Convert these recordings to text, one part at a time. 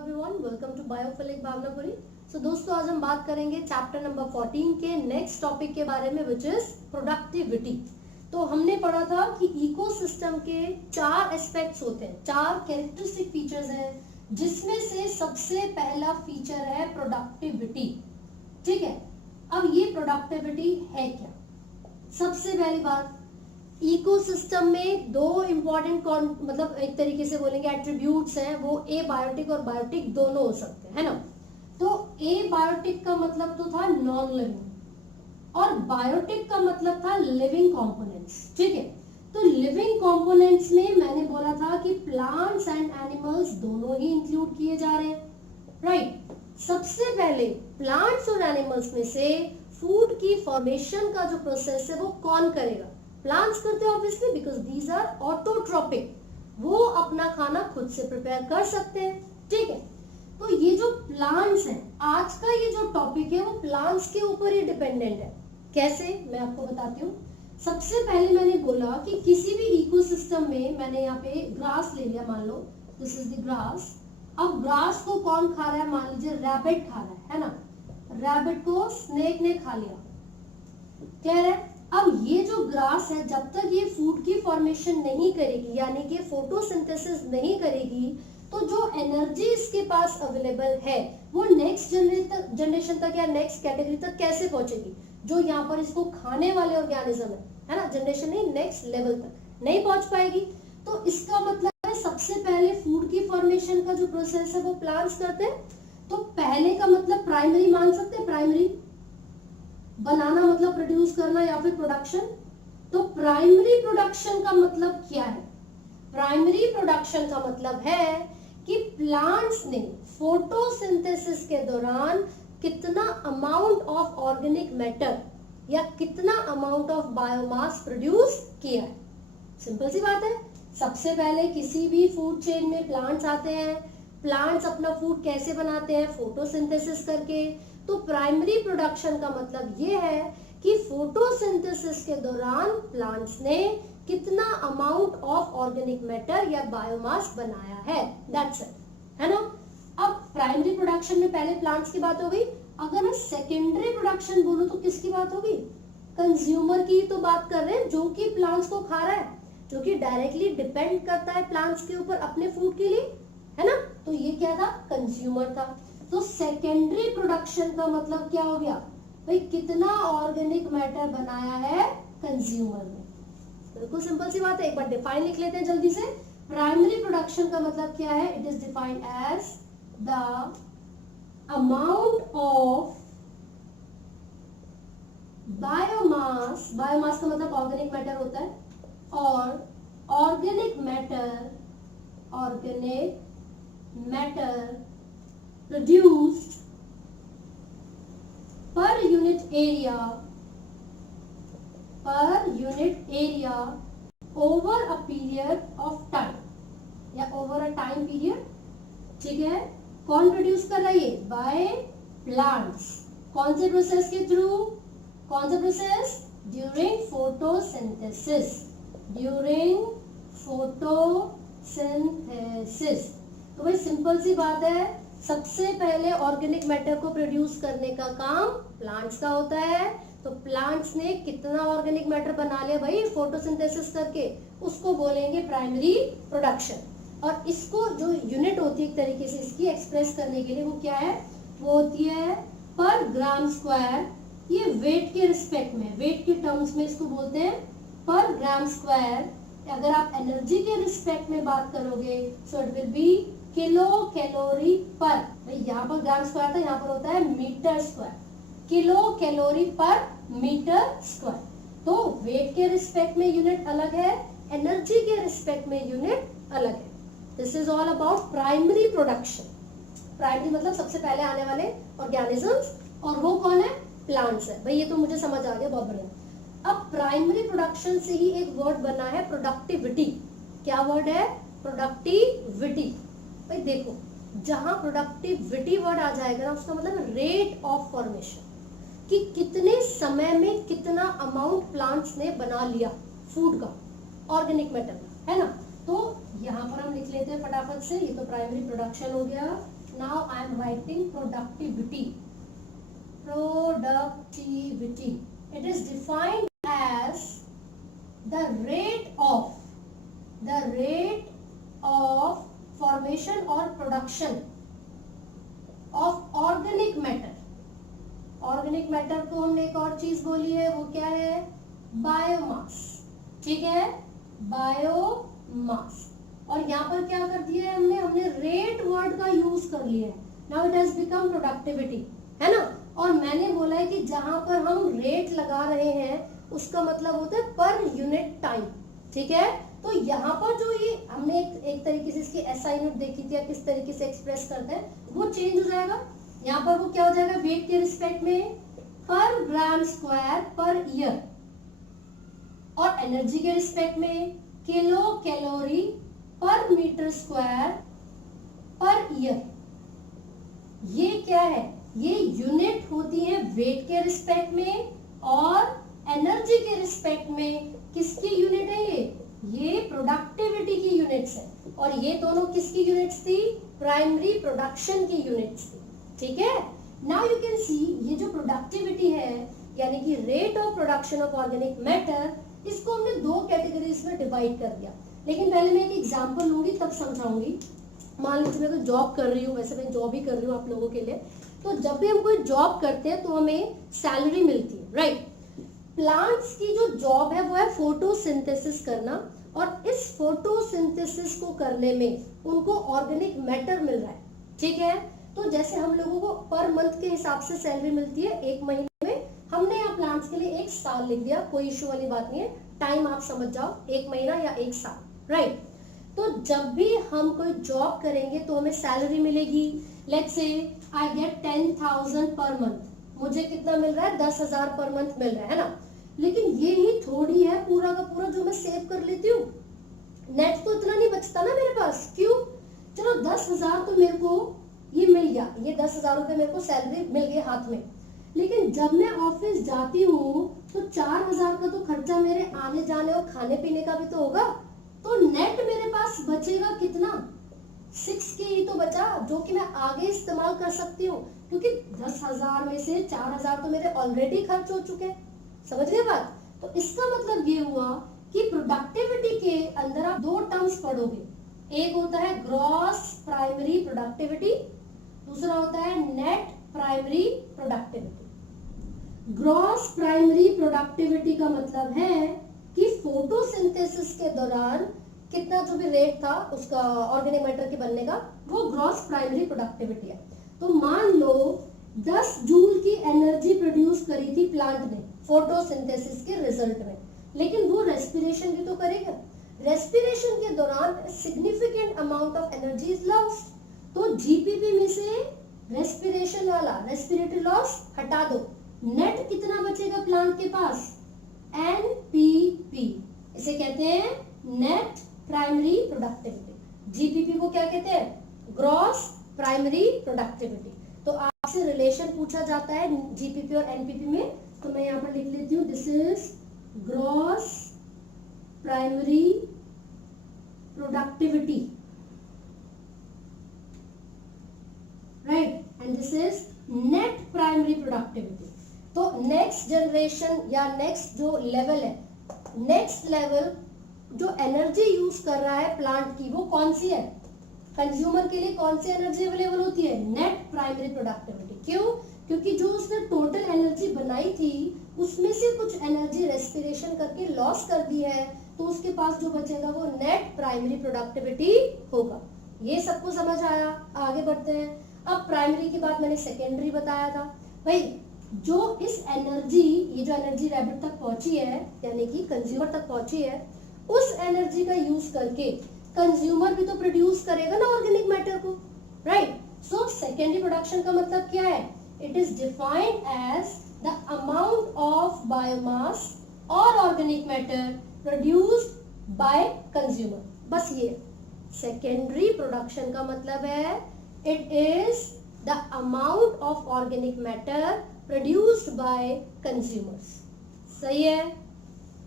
Everyone, welcome to biophilic Bhavnapuri. दोस्तों, आज हम बात करेंगे चैप्टर नंबर 14 के नेक्स्ट टॉपिक के बारे में, विच इज प्रोडक्टिविटी। तो हमने पढ़ा था कि इकोसिस्टम के 4 एस्पेक्ट्स होते हैं, 4 कैरेक्टरिस्टिक फीचर्स हैं, जिसमें से सबसे पहला फीचर है प्रोडक्टिविटी। ठीक है, अब ये प्रोडक्टिविटी है क्या? सबसे पहली बात, इकोसिस्टम में 2 इंपॉर्टेंट मतलब एक तरीके से बोलेंगे एट्रीब्यूट्स हैं, वो एबायोटिक और बायोटिक दोनों हो सकते हैं, है ना। तो एबायोटिक का मतलब तो था नॉन लिविंग और बायोटिक का मतलब था लिविंग कंपोनेंट्स। ठीक है, तो लिविंग कंपोनेंट्स में मैंने बोला था कि प्लांट्स एंड एनिमल्स दोनों ही इंक्लूड किए जा रहे हैं, राइट। सबसे पहले प्लांट्स और एनिमल्स में से फूड की फॉर्मेशन का जो प्रोसेस है वो कौन करेगा? प्लांट्स करते हैं obviously, because these are autotrophic, वो अपना खाना खुद से प्रिपेयर कर सकते हैं। ठीक है, तो ये जो प्लांट्स हैं, आज का ये जो टॉपिक है वो प्लांट्स के ऊपर ही डिपेंडेंट है। कैसे, मैं आपको बताती हूँ। सबसे पहले मैंने बोला कि किसी भी इकोसिस्टम में, मैंने यहाँ पे ग्रास ले लिया, मान लो दिस इज द ग्रास। अब ग्रास को कौन खा रहा है? मान लीजिए रैबिट खा रहा है ना। रैबिट को स्नेक ने खा लिया, क्लियर है। अब ये जो ग्रास है, जब तक ये फूड की फॉर्मेशन नहीं करेगी, यानी कि फोटोसिंथेसिस नहीं करेगी, तो जो एनर्जी इसके पास अवेलेबल है वो नेक्स्ट जनरेशन तक या नेक्स्ट कैटेगरी तक कैसे पहुंचेगी? जो यहाँ पर इसको खाने वाले ऑर्गेनिज्म है ना, जनरेशन नहीं, नेक्स्ट लेवल तक नहीं पहुंच पाएगी। तो इसका मतलब है सबसे पहले फूड की फॉर्मेशन का जो प्रोसेस है वो प्लांट्स करते हैं। तो पहले का मतलब प्राइमरी मान सकते हैं, प्राइमरी बनाना मतलब प्रोड्यूस करना या फिर प्रोडक्शन। तो प्राइमरी प्रोडक्शन का मतलब क्या है? प्राइमरी प्रोडक्शन का मतलब है कि प्लांट्स ने फोटोसिंथेसिस के दौरान कितना अमाउंट ऑफ ऑर्गेनिक मैटर या कितना अमाउंट ऑफ बायोमास प्रोड्यूस किया है। सिंपल सी बात है। सबसे पहले किसी भी फूड चेन में प्लांट्स आते हैं। प्लांट्स अपना फूड कैसे बनाते हैं? फोटोसिंथेसिस करके। तो प्राइमरी प्रोडक्शन का मतलब ये है कि फोटोसिंथेसिस के दौरान प्लांट्स ने कितना अमाउंट ऑफ ऑर्गेनिक मैटर या बायोमास बनाया है, दैट्स इट, है ना। अब प्राइमरी प्रोडक्शन में पहले प्लांट्स की बात हो गई। अगर मैं सेकेंडरी प्रोडक्शन बोलूं तो किसकी बात होगी? कंज्यूमर की तो बात कर रहे हैं, जो कि प्लांट्स को खा रहा है, जो कि डायरेक्टली डिपेंड करता है प्लांट्स के ऊपर अपने फूड के लिए, है ना। तो ये क्या था? कंज्यूमर था। तो सेकेंडरी प्रोडक्शन का मतलब क्या हो गया भाई? कितना ऑर्गेनिक मैटर बनाया है कंज्यूमर ने। बिल्कुल सिंपल सी बात है। एक बार डिफाइन लिख लेते हैं जल्दी से। प्राइमरी प्रोडक्शन का मतलब क्या है? It is defined as the amount of biomass, biomass का मतलब ऑर्गेनिक मैटर होता है, और organic matter produced per unit area over a period of time या over a time period। ठीक है, कौन प्रोड्यूस कर रहा है ये? By plants. कौन से प्रोसेस के थ्रू? कौन सा process? During photosynthesis. During photosynthesis. तो भाई सिंपल सी बात है, सबसे पहले ऑर्गेनिक मैटर को प्रोड्यूस करने का काम प्लांट्स का होता है। तो प्लांट्स ने कितना ऑर्गेनिक मैटर बना लिया भाई फोटोसिंथेसिस करके, उसको बोलेंगे प्राइमरी प्रोडक्शन। और इसको जो यूनिट होती है एक तरीके से इसकी एक्सप्रेस करने के लिए, वो क्या है? वो होती है पर ग्राम स्क्वायर। ये वेट के रिस्पेक्ट में, वेट के टर्म्स में इसको बोलते हैं पर ग्राम स्क्वायर। अगर आप एनर्जी के रिस्पेक्ट में बात करोगे so it will be kilo calorie पर। यहाँ पर ग्राम स्क्वायर था, यहाँ पर होता है मीटर स्क्वायर। किलो कैलोरी पर मीटर स्क्वायर। तो वेट के रिस्पेक्ट में यूनिट अलग है, एनर्जी के रिस्पेक्ट में यूनिट अलग है। This is all about primary production. Primary मतलब सबसे पहले आने वाले ऑर्गेनिजम्स, और वो कौन है? प्लांट्स है। भाई ये तो मुझे समझ आ गया, बहुत बढ़िया। अब प्राइमरी प्रोडक्शन से ही एक वर्ड बना है प्रोडक्टिविटी। क्या वर्ड है? प्रोडक्टिविटी। भाई देखो, जहां प्रोडक्टिविटी वर्ड आ जाएगा ना, उसका मतलब रेट ऑफ फॉर्मेशन, कि कितने समय में कितना अमाउंट प्लांट्स ने बना लिया फूड का, ऑर्गेनिक मैटर का, है ना। तो यहाँ पर हम लिख लेते हैं फटाफट से। ये तो प्राइमरी प्रोडक्शन हो गया, now I am writing productivity. Productivity. It is defined as the rate of formation or production of organic matter. Organic matter को हमने एक और चीज बोली है, वो क्या है? बायोमास. ठीक है, बायोमास. और यहाँ पर क्या कर दिया है हमने रेट वर्ड का यूज कर लिया है. Now it has become productivity, है ना. और मैंने बोला है कि जहां पर हम रेट लगा रहे हैं उसका मतलब होता है पर यूनिट टाइम. ठीक है, तो यहाँ पर जो ये हमने एक तरीके से इसकी एसआई यूनिट देखी थी, किस तरीके से एक्सप्रेस करते हैं, वो चेंज हो जाएगा. यहाँ पर वो क्या हो जाएगा? वेट के रिस्पेक्ट में पर ग्राम स्क्वायर पर ईयर, और एनर्जी के रिस्पेक्ट में किलो कैलोरी पर मीटर स्क्वायर पर ईयर. ये क्या है? ये यूनिट होती है वेट के रिस्पेक्ट में और एनर्जी के रिस्पेक्ट में. किसकी यूनिट है ये प्रोडक्टिविटी की यूनिट्स है. और ये दोनों किसकी यूनिट्स थी? प्राइमरी प्रोडक्शन की यूनिट्स थी. ठीक है, नाउ यू कैन सी ये जो प्रोडक्टिविटी है यानी कि rate of production of organic matter, इसको हमने दो कैटेगरीज में डिवाइड कर दिया. लेकिन पहले मैं एक एग्जांपल लूंगी तब समझाऊंगी. मान लीजिए मैं तो जॉब कर रही हूँ, वैसे मैं जॉब ही कर रही हूँ आप लोगों के लिए. तो जब भी हम कोई जॉब करते हैं तो हमें सैलरी मिलती है, राइट. प्लांट्स की जो जॉब है वो है फोटोसिंथेसिस करना, और इस फोटोसिंथेसिस को करने में उनको ऑर्गेनिक मैटर मिल रहा है. ठीक है, तो जैसे हम लोगों को पर मंथ के हिसाब से सैलरी मिलती है एक महीने में, हमने यहाँ प्लांट्स के लिए एक साल लिख दिया, कोई इश्यू वाली बात नहीं है. टाइम आप समझ जाओ, एक महीना या एक साल, राइट. तो जब भी हम कोई जॉब करेंगे तो हमें सैलरी मिलेगी. Let's say I get 10,000 per month. मुझे कितना मिल रहा है? 10,000 पर मंथ मिल रहा है ना. लेकिन ये ही थोड़ी है पूरा का पूरा जो मैं सेव कर लेती हूँ. नेट तो इतना नहीं बचता ना मेरे पास. क्यों? चलो 10,000 तो मेरे को ये मिल गया, ये 10,000 रुपए मेरे को सैलरी मिल गई हाथ में. लेकिन जब मैं ऑफिस जाती हूँ तो 4,000 का तो खर्चा मेरे आने जाने और खाने पीने का भी तो होगा. तो नेट मेरे पास बचेगा कितना? 6K ही तो बचा, जो कि मैं आगे इस्तेमाल कर सकती हूँ, क्योंकि 10,000 में से 4,000 तो मेरे ऑलरेडी खर्च हो चुके हैं. समझ गए बात? तो इसका मतलब ये हुआ कि प्रोडक्टिविटी के अंदर आप दो टर्म्स पढ़ोगे. एक होता है ग्रॉस प्राइमरी प्रोडक्टिविटी, दूसरा होता है net primary productivity. Gross primary productivity का मतलब है कि फोटोसिंथेसिस के दौरान कितना जो भी रेट था उसका ऑर्गेनिक मैटर के बनने का, वो ग्रॉस प्राइमरी प्रोडक्टिविटी है. तो मान लो 10 जूल की एनर्जी प्रोड्यूस करी थी प्लांट ने फोटोसिंथेसिस के रिजल्ट में, लेकिन वो रेस्पिरेशन भी तो करेगा. रेस्पिरेशन के दौरान significant amount of energy is lost. तो जीपीपी में से रेस्पिरेशन वाला रेस्पिरेटरी लॉस हटा दो. नेट कितना बचेगा प्लांट के पास? एनपीपी. इसे कहते हैं नेट प्राइमरी प्रोडक्टिविटी. जीपीपी को क्या कहते हैं? Gross primary productivity. तो आपसे रिलेशन पूछा जाता है जीपीपी और एनपीपी में, तो मैं यहाँ पर लिख लेती हूँ, this is gross primary productivity, right, and this is net primary productivity. तो नेक्स्ट जनरेशन या नेक्स्ट जो लेवल है, नेक्स्ट लेवल जो एनर्जी यूज कर रहा है प्लांट की, वो कौन सी है? कंज्यूमर के लिए कौन सी एनर्जी अवेलेबल होती है? Net primary productivity. क्यों? क्योंकि जो उसने टोटल एनर्जी बनाई थी उसमें से कुछ एनर्जी रेस्पिरेशन करके लॉस कर दी है, तो उसके पास जो बचेगा वो नेट प्राइमरी प्रोडक्टिविटी होगा. ये सबको समझ आया? आगे बढ़ते हैं. अब प्राइमरी के बाद मैंने सेकेंडरी बताया था. भाई जो इस एनर्जी, ये जो एनर्जी रैबिट तक पहुंची है यानी कि कंज्यूमर तक पहुंची है, उस एनर्जी का यूज करके कंज्यूमर भी तो प्रोड्यूस करेगा ना ऑर्गेनिक मैटर को, राइट. सो सेकेंडरी प्रोडक्शन का मतलब क्या है? It is defined as the amount of biomass और organic matter produced by consumer. बस ये सेकेंडरी प्रोडक्शन का मतलब है, it is the amount of organic matter produced by consumers. सही है,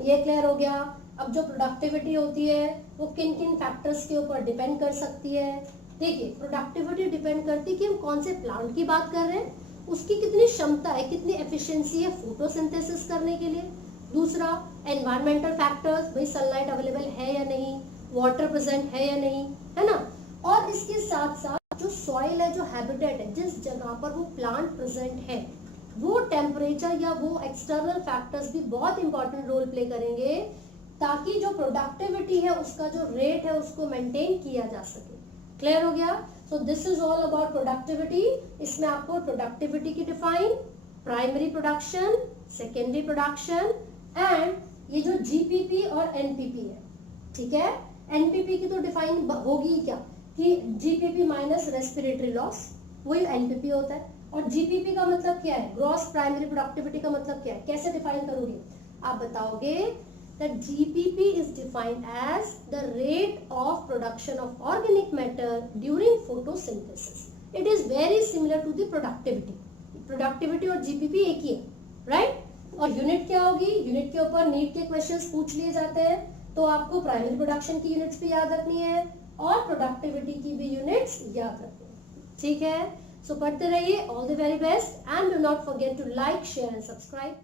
ये क्लियर हो गया. अब जो प्रोडक्टिविटी होती है वो किन किन फैक्टर्स के ऊपर डिपेंड कर सकती है? देखिए प्रोडक्टिविटी डिपेंड करती है कि हम कौन से प्लांट की बात कर रहे हैं, उसकी कितनी क्षमता है, कितनी एफिशिएंसी है फोटोसिंथेसिस करने के लिए। दूसरा एनवायरमेंटल फैक्टर्स, भाई सनलाइट अवेलेबल है या नहीं, वाटर प्रेजेंट है या नहीं, है ना। और इसके साथ साथ जो सॉइल है, जो हैबिटेट है, जिस जगह पर वो प्लांट प्रेजेंट है, वो टेम्परेचर या वो एक्सटर्नल फैक्टर्स भी बहुत इंपॉर्टेंट रोल प्ले करेंगे, ताकि जो प्रोडक्टिविटी है उसका जो रेट है उसको मेंटेन किया जा सके। क्लियर हो गया? So this is all about productivity. इसमें आपको प्रोडक्टिविटी की define, primary production, secondary production and ये जो जीपीपी और एनपीपी है, ठीक है। एनपीपी की तो डिफाइन होगी क्या कि जीपीपी माइनस रेस्पिरेटरी लॉस, वही एनपीपी होता है। और जीपीपी का मतलब क्या है, ग्रॉस प्राइमरी प्रोडक्टिविटी का मतलब क्या है, कैसे डिफाइन करोगे आप बताओगे? that GPP is defined as the rate of production of organic matter during photosynthesis. It is very similar to the productivity. Productivity और GPP एक ही है, right? और यूनिट क्या होगी? यूनिट के ऊपर नीट के क्वेश्चंस पूछ लिए जाते हैं, तो आपको प्राइमरी प्रोडक्शन की यूनिट्स भी याद रखनी है और प्रोडक्टिविटी की भी यूनिट्स याद रखनी है, ठीक है। सो पढ़ते रहिए, all the very best and do not forget to like, share and subscribe.